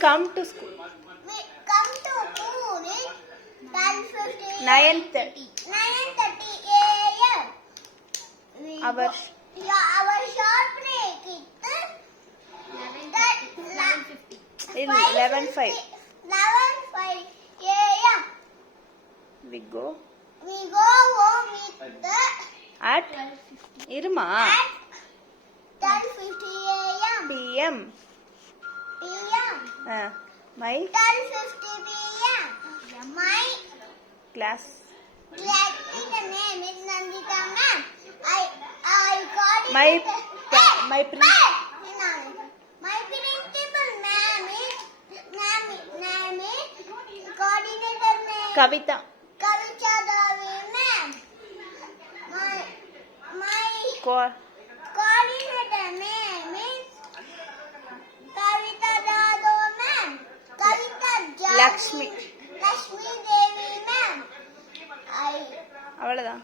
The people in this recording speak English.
come to school. We come to school at 10:50. 9:30. 9:30 a.m. Our short break is 11:05. 11:05 a.m. We go home at Irma at 10:50 a.m. p.m. My 10:50 p.m. My class name is Nandita ma'am. I got it. my My principal name is coordinator name Kavita. Kavita Dave ma'am. My coordinator name is Kavita Dado ma'am. Kavita Lakshmi. Devi ma'am. அவ்வளவுதான்.